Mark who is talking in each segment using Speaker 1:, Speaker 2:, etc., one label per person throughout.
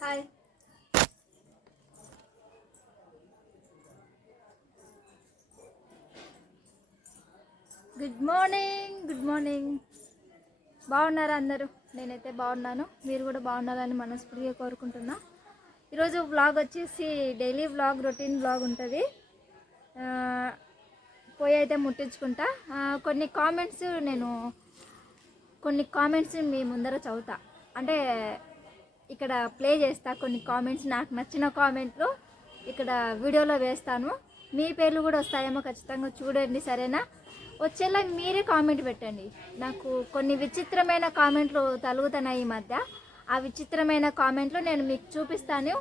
Speaker 1: Hi good morning good morning బాగున్నారా అందరూ? నేనైతే బాగున్నాను. మీరు కూడా బాగుండాలని మనస్ఫూర్తిగా కోరుకుంటున్నా. ఈరోజు వ్లాగ్ వచ్చేసి డైలీ వ్లాగ్ రొటీన్ వ్లాగ్ ఉంటుంది. పోయి అయితే ముట్టించుకుంటా. కొన్ని కామెంట్స్ నేను కొన్ని కామెంట్స్ మీ ముందర చదువుతా. అంటే ఇక్కడ ప్లే చేస్తా కొన్ని కామెంట్స్ నాకు నచ్చిన కామెంట్లు ఇక్కడ వీడియోలో వేస్తాను. మీ పేర్లు కూడా వస్తాయేమో ఖచ్చితంగా చూడండి సరేనా? వచ్చేలా మీరే కామెంట్ పెట్టండి. నాకు కొన్ని విచిత్రమైన కామెంట్లు తలుగుతున్నాయి ఈ మధ్య. ఆ విచిత్రమైన కామెంట్లు నేను మీకు చూపిస్తాను.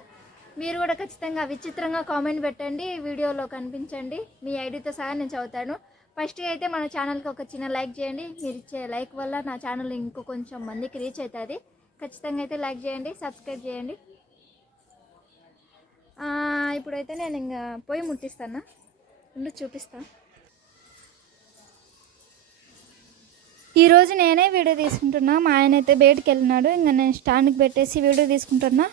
Speaker 1: మీరు కూడా ఖచ్చితంగా విచిత్రంగా కామెంట్ పెట్టండి వీడియోలో కనిపించండి. మీ ఐడితో సహా నేను చదువుతాను. ఫస్ట్ అయితే మన ఛానల్కి ఒక చిన్న లైక్ చేయండి. మీరు ఇచ్చే లైక్ వల్ల నా ఛానల్ ఇంకో కొంచెం మందికి రీచ్ అవుతుంది. ఖచ్చితంగా అయితే లైక్ చేయండి సబ్స్క్రైబ్ చేయండి. ఇప్పుడైతే నేను ఇంకా పొయ్యి ముట్టిస్తాను? ఉండి చూపిస్తాను ఈరోజు నేనే వీడియో తీసుకుంటున్నా. మా ఆయన అయితే బయటికి వెళ్ళినాడు ఇంకా నేను స్టాండ్కి పెట్టేసి వీడియో తీసుకుంటున్నా.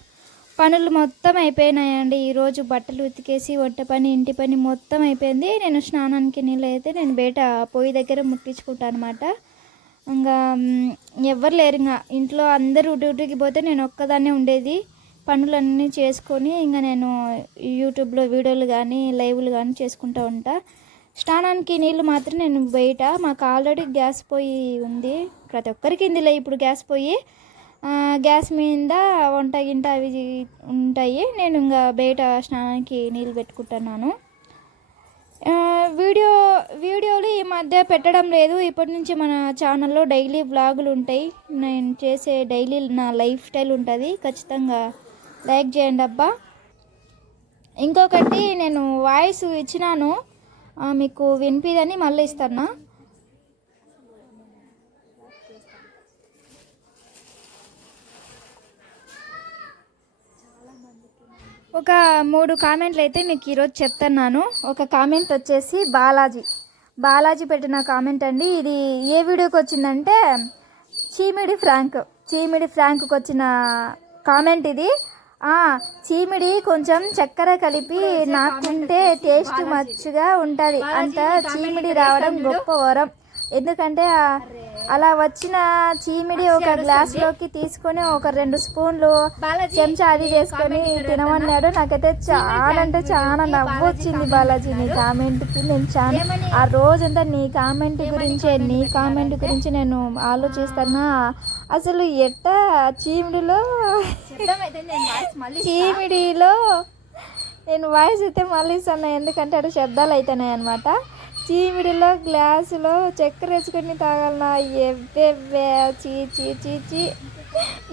Speaker 1: పనులు మొత్తం అయిపోయినాయండి. ఈరోజు బట్టలు ఉతికేసి వంట పని ఇంటి పని మొత్తం అయిపోయింది. నేను స్నానానికి నీళ్ళు అయితే నేను బయట పొయ్యి దగ్గర ముట్టించుకుంటాను అనమాట ఇంకా ఎవరు ఎవ్వరు లేరు. ఇంకా ఇంట్లో అందరూ డ్యూటీకి పోతే నేను ఒక్కదాన్నే ఉండేది. పనులన్నీ చేసుకొని ఇంకా నేను యూట్యూబ్లో వీడియోలు కానీ లైవ్లు కానీ చేసుకుంటూ ఉంటాను స్నానానికి నీళ్ళు మాత్రం నేను బయట మాకు ఆల్రెడీ గ్యాస్ పొయ్యి ఉంది. ప్రతి ఒక్కరికి ఇందులో ఇప్పుడు గ్యాస్ పొయ్యి గ్యాస్ మీద వంట గింట అవి ఉంటాయి. నేను ఇంకా బయట స్నానానికి నీళ్ళు పెట్టుకుంటున్నాను. వీడియో వీడియోలు ఈ మధ్య పెట్టడం లేదు. ఇప్పటి నుంచి మన ఛానల్లో డైలీ వ్లాగులు ఉంటాయి. నేను చేసే డైలీ నా లైఫ్ స్టైల్ ఉంటుంది. ఖచ్చితంగా లైక్ చేయండి అబ్బా. ఇంకొకటి నేను వాయిస్ ఇచ్చినాను. మీకు వినిపిదని మళ్ళీ ఇస్తాను? ఒక మూడు కామెంట్లు అయితే మీకు ఈరోజు చెప్తున్నాను. ఒక కామెంట్ వచ్చేసి బాలాజీ. బాలాజీ పెట్టిన కామెంట్ అండి. ఇది ఏ వీడియోకి వచ్చిందంటే చీమిడి ఫ్రాంక్ చీమిడి ఫ్రాంక్కి వచ్చిన కామెంట్ ఇది. చీమిడి కొంచెం చక్కెర కలిపి నాకుంటే టేస్ట్ మచ్చుగా ఉంటుంది. అంత చీమిడి రావడం గొప్ప వరం. ఎందుకంటే ఆ, అలా వచ్చిన చీమిడి ఒక గ్లాస్లోకి తీసుకొని ఒక రెండు స్పూన్లు చెంచా అది వేసుకొని తినమన్నాడు. నాకైతే చాలా అంటే చాలా నవ్వు వచ్చింది బాలాజీ నీ కామెంట్కి నేను చాలా ఆ రోజంతా నీ కామెంట్ గురించే నీ కామెంట్ గురించి నేను ఆలోచిస్తున్నా. అసలు ఎట్ట చీమిడిలో చీమిడిలో నేను వాయిస్ అయితే మళ్ళీ ఇస్తాను. ఎందుకంటే అక్కడ శబ్దాలు అవుతున్నాయి అనమాట చీమిడిలో గ్లాసులో చక్కెర వేసుకొని తాగాలన్నా. ఎవ్వెవ్వే. చీ చీ చీ చీ.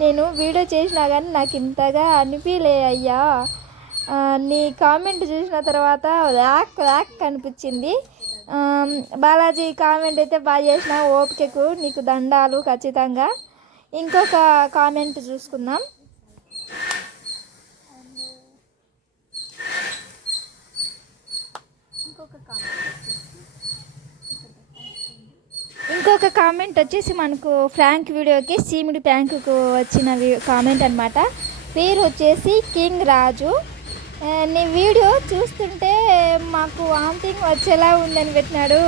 Speaker 1: నేను వీడియో చేసినా కానీ నాకు ఇంతగా అనిపించలే అయ్యా. నీ కామెంట్ చూసిన తర్వాత వ్యాక్ వ్యాక్ అనిపించింది. బాలాజీ కామెంట్ అయితే బాగా చేసిన. ఓపికకు నీకు దండాలు ఖచ్చితంగా. ఇంకొక కామెంట్ చూసుకుందాం ఇంకొక కామెంట్ వచ్చేసి మనకు ఫ్రాంక్ వీడియోకి సీమిడి ప్యాంకుకు వచ్చిన కామెంట్ అనమాట పేరు వచ్చేసి కింగ్ రాజు నీ వీడియో చూస్తుంటే మాకు వామిటింగ్ వచ్చేలా ఉందని పెట్టినాడు.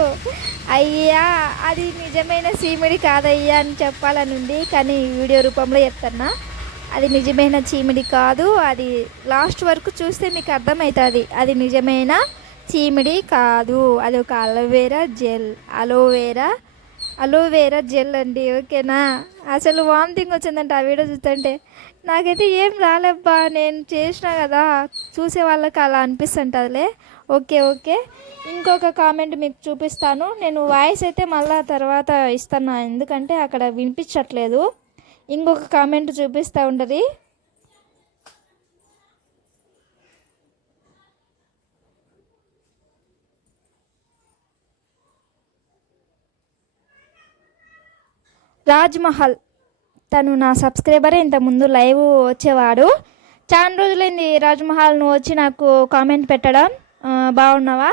Speaker 1: అయ్యా అది నిజమైన చీమిడి కాదయ్యా అని చెప్పాలని ఉంది కానీ వీడియో రూపంలో చెప్తున్నా. అది నిజమైన చీమిడి కాదు అది లాస్ట్ వరకు చూస్తే మీకు అర్థమవుతుంది అది నిజమైన చీమిడి కాదు అది ఒక aloe vera gel aloe vera aloe vera gel అండి ఓకేనా? అసలు వామిటింగ్ వచ్చిందంట ఆ వీడియో చూస్తుంటే. నాకైతే ఏం రాలేబ్బా నేను చేసిన కదా చూసే వాళ్ళకి అలా అనిపిస్తుంటుందిలే ఓకే ఓకే. ఇంకొక కామెంట్ మీకు చూపిస్తాను. నేను వాయిస్ అయితే మళ్ళా తర్వాత ఇస్తాను ఎందుకంటే అక్కడ వినిపించట్లేదు. ఇంకొక కామెంట్ చూపిస్తూ ఉంటుంది. రాజ్మహల్. తను నా సబ్స్క్రైబరే. ఇంతకుముందు లైవ్ వచ్చేవాడు. చాలా రోజులైంది రాజ్మహల్ నువ్వు వచ్చి నాకు కామెంట్ పెట్టడం. బాగున్నావా?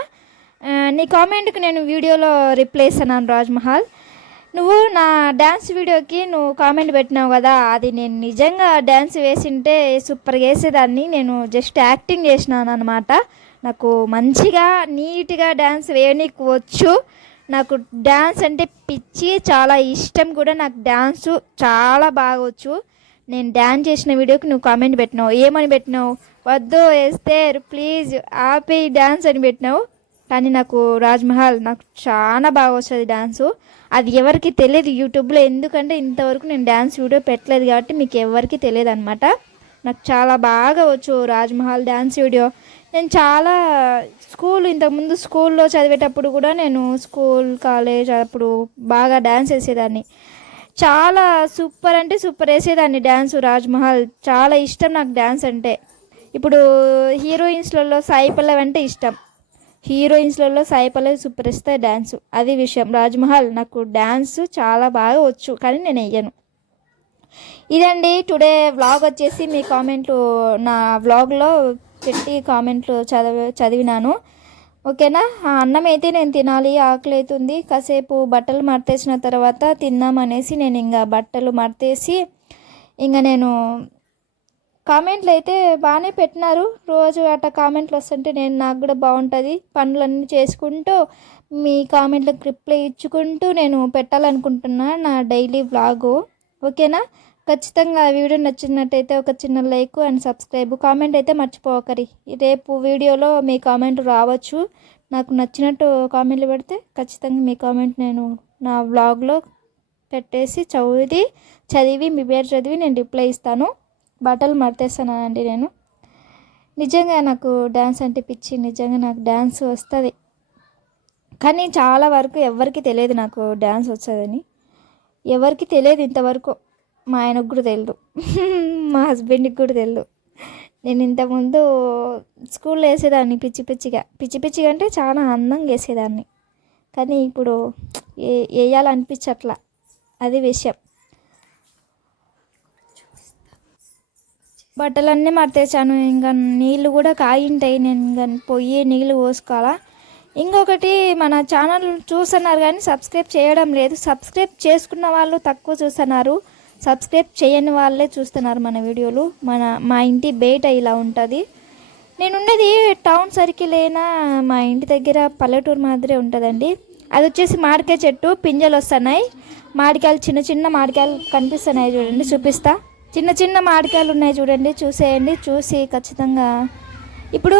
Speaker 1: నీ కామెంట్కి నేను వీడియోలో రిప్లై ఇస్తున్నాను రాజ్మహల్. నువ్వు నా డ్యాన్స్ వీడియోకి నువ్వు కామెంట్ పెట్టినావు కదా. అది నేను నిజంగా డ్యాన్స్ వేసింటే సూపర్గా వేసేదాన్ని నేను జస్ట్ యాక్టింగ్ చేసినాను అనమాట నాకు మంచిగా నీట్గా డ్యాన్స్ వేయనీకి వచ్చు. నాకు డ్యాన్స్ అంటే పిచ్చి చాలా ఇష్టం కూడా. నాకు డ్యాన్స్ చాలా బాగా వచ్చు నేను డ్యాన్స్ చేసిన వీడియోకి నువ్వు కామెంట్ పెట్టినావు. ఏమని పెట్టినావు? వద్దు వేస్తే ప్లీజ్ ఆపే డ్యాన్స్ అని పెట్టినావు. కానీ నాకు రాజ్మహల్ నాకు చాలా బాగా వస్తుంది డ్యాన్సు అది ఎవరికి తెలియదు యూట్యూబ్లో. ఎందుకంటే ఇంతవరకు నేను డ్యాన్స్ వీడియో పెట్టలేదు కాబట్టి మీకు ఎవరికి తెలియదు అనమాట నాకు చాలా బాగా వచ్చు రాజ్మహల్ డ్యాన్స్ వీడియో. నేను చాలా స్కూల్ ఇంతకుముందు స్కూల్లో చదివేటప్పుడు కూడా నేను స్కూల్ కాలేజ్ అప్పుడు బాగా డ్యాన్స్ వేసేదాన్ని. చాలా సూపర్ అంటే సూపర్ వేసేదాన్ని డ్యాన్స్ రాజ్మహల్ చాలా ఇష్టం నాకు డ్యాన్స్ అంటే. ఇప్పుడు హీరోయిన్స్లలో సాయి పల్లవి అంటే ఇష్టం. హీరోయిన్స్లలో సాయి పల్లవి సూపర్ ఇస్తే డ్యాన్స్ అది విషయం. రాజ్మహల్ నాకు డ్యాన్స్ చాలా బాగా వచ్చు కానీ నేను వెయ్యను ఇదండి. టుడే వ్లాగ్ వచ్చేసి మీ కామెంట్లు నా వ్లాగ్లో పెట్టి కామెంట్లు చదివి చదివినాను. ఓకేనా? ఆ అన్నం అయితే నేను తినాలి ఆకలి అవుతుంది కాసేపు బట్టలు మడతేసిన తర్వాత తిందామనేసి నేను ఇంకా బట్టలు మడతేసి ఇంకా నేను కామెంట్లు అయితే బాగానే పెట్టినారు. రోజు అట్లా కామెంట్లు వస్తుంటే నేను నాకు కూడా బాగుంటుంది. పనులన్నీ చేసుకుంటూ మీ కామెంట్లకు రిప్లై ఇచ్చుకుంటూ నేను పెట్టాలనుకుంటున్నా నా డైలీ వ్లాగు. ఓకేనా? ఖచ్చితంగా వీడియో నచ్చినట్టయితే ఒక చిన్న లైక్ అండ్ సబ్స్క్రైబ్. కామెంట్ అయితే మర్చిపోకరి. రేపు వీడియోలో మీ కామెంట్ రావచ్చు. నాకు నచ్చినట్టు కామెంట్లు పెడితే ఖచ్చితంగా మీ కామెంట్ నేను నా వ్లాగ్లో పెట్టేసి చదివి చదివి మీ పేరు చదివి నేను రిప్లై ఇస్తాను. బట్టలు మడతేస్తానండి నేను. నిజంగా నాకు డ్యాన్స్ అంటే పిచ్చి. నిజంగా నాకు డ్యాన్స్ వస్తుంది. కానీ చాలా వరకు ఎవరికి తెలియదు నాకు డ్యాన్స్ వస్తుందని. ఎవరికి తెలియదు ఇంతవరకు. మా ఆయనకు కూడా తెలియదు మా హస్బెండ్కి కూడా తెలియదు నేను ఇంతకుముందు స్కూల్లో వేసేదాన్ని పిచ్చి పిచ్చిగా. పిచ్చి పిచ్చిగా అంటే చాలా అందంగా వేసేదాన్ని. కానీ ఇప్పుడు ఏ వేయాలనిపించట్లా. అది విషయం. బట్టలన్నీ మర్తేసాను ఇంకా నీళ్ళు కూడా కాగింటాయి. నేను ఇంకా పొయ్యి నీళ్ళు పోసుకోవాలా. ఇంకొకటి మన ఛానల్ చూస్తున్నారు కానీ సబ్స్క్రైబ్ చేయడం లేదు. సబ్స్క్రైబ్ చేసుకున్న వాళ్ళు తక్కువ చూస్తున్నారు. సబ్స్క్రైబ్ చేయని వాళ్ళే చూస్తున్నారు మన వీడియోలు. మన మా ఇంటి బయట ఇలా ఉంటుంది. నేను టౌన్ సర్కిల్ అయినా మా ఇంటి దగ్గర పల్లెటూరు మాదిరే ఉంటుందండి. అది వచ్చేసి మామిడికాయ చెట్టు పింజలు వస్తున్నాయి. మామిడికాయలు చిన్న చిన్న మామిడికాయలు కనిపిస్తున్నాయి చూడండి చూపిస్తా. చిన్న చిన్న మామిడికాయలు ఉన్నాయి చూడండి చూసేయండి చూసి ఖచ్చితంగా. ఇప్పుడు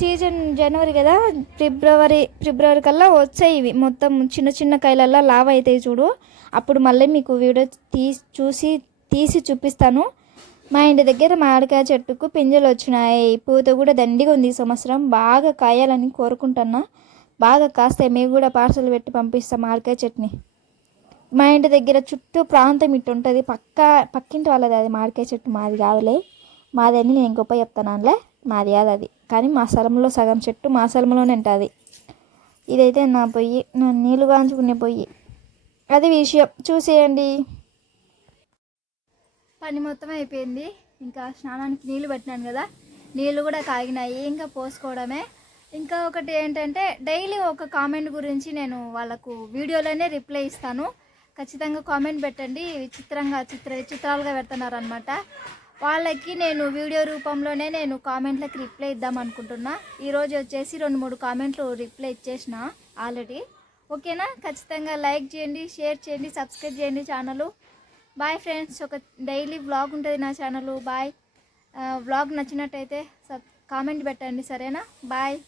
Speaker 1: సీజన్ జనవరి కదా ఫిబ్రవరి ఫిబ్రవరి కల్లా వచ్చాయి ఇవి. మొత్తం చిన్న చిన్న కాయలల్లా లావ్ అవుతాయి చూడు. అప్పుడు మళ్ళీ మీకు వీడియో తీసి చూసి తీసి చూపిస్తాను. మా ఇంటి దగ్గర మామిడికాయ చెట్టుకు పింజలు వచ్చినాయి. పూత కూడా దండిగా ఉంది ఈ సంవత్సరం. బాగా కాయాలని కోరుకుంటున్నా. బాగా కాస్తే మేము కూడా పార్సల్ పెట్టి పంపిస్తాం మామిడికాయ చెట్టుని. మా ఇంటి దగ్గర చుట్టూ ప్రాంతం ఇట్టు ఉంటుంది. పక్క పక్కింటి వాళ్ళది అది మామిడికాయ చెట్టు. మాది కాదులే. మాదని నేను గొప్ప చెప్తానులే మాది కాదు అది. కానీ మా స్థలంలో సగం చెట్టు మా స్థలంలోనే ఉంటుంది ఇదైతే నా పొయ్యి. నా నీళ్ళు కాంచుకునే పొయ్యి. అది విషయం చూసేయండి. పని మొత్తం అయిపోయింది. ఇంకా స్నానానికి నీళ్ళు పెట్టినాను కదా. నీళ్ళు కూడా కాగినాయి ఇంకా పోసుకోవడమే. ఇంకా ఒకటి ఏంటంటే డైలీ ఒక కామెంట్ గురించి నేను వాళ్ళకు వీడియోలోనే రిప్లై ఇస్తాను. ఖచ్చితంగా కామెంట్ పెట్టండి. విచిత్రంగా చిత్ర చిత్రాలుగా పెడుతున్నారనమాట వాళ్ళకి నేను వీడియో రూపంలోనే నేను కామెంట్లకు రిప్లై ఇద్దాం అనుకుంటున్నా ఈరోజు వచ్చేసి రెండు మూడు కామెంట్లు రిప్లై ఇచ్చేసిన ఆల్రెడీ. ఓకేనా? ఖచ్చితంగా లైక్ చేయండి షేర్ చేయండి సబ్స్క్రైబ్ చేయండి ఛానల్. బాయ్ ఫ్రెండ్స్ ఒక డైలీ వ్లాగ్ ఉంటుంది నా ఛానల్. బాయ్. వ్లాగ్ నచ్చినట్టయితే సబ్ కామెంట్ పెట్టండి సరేనా? బాయ్.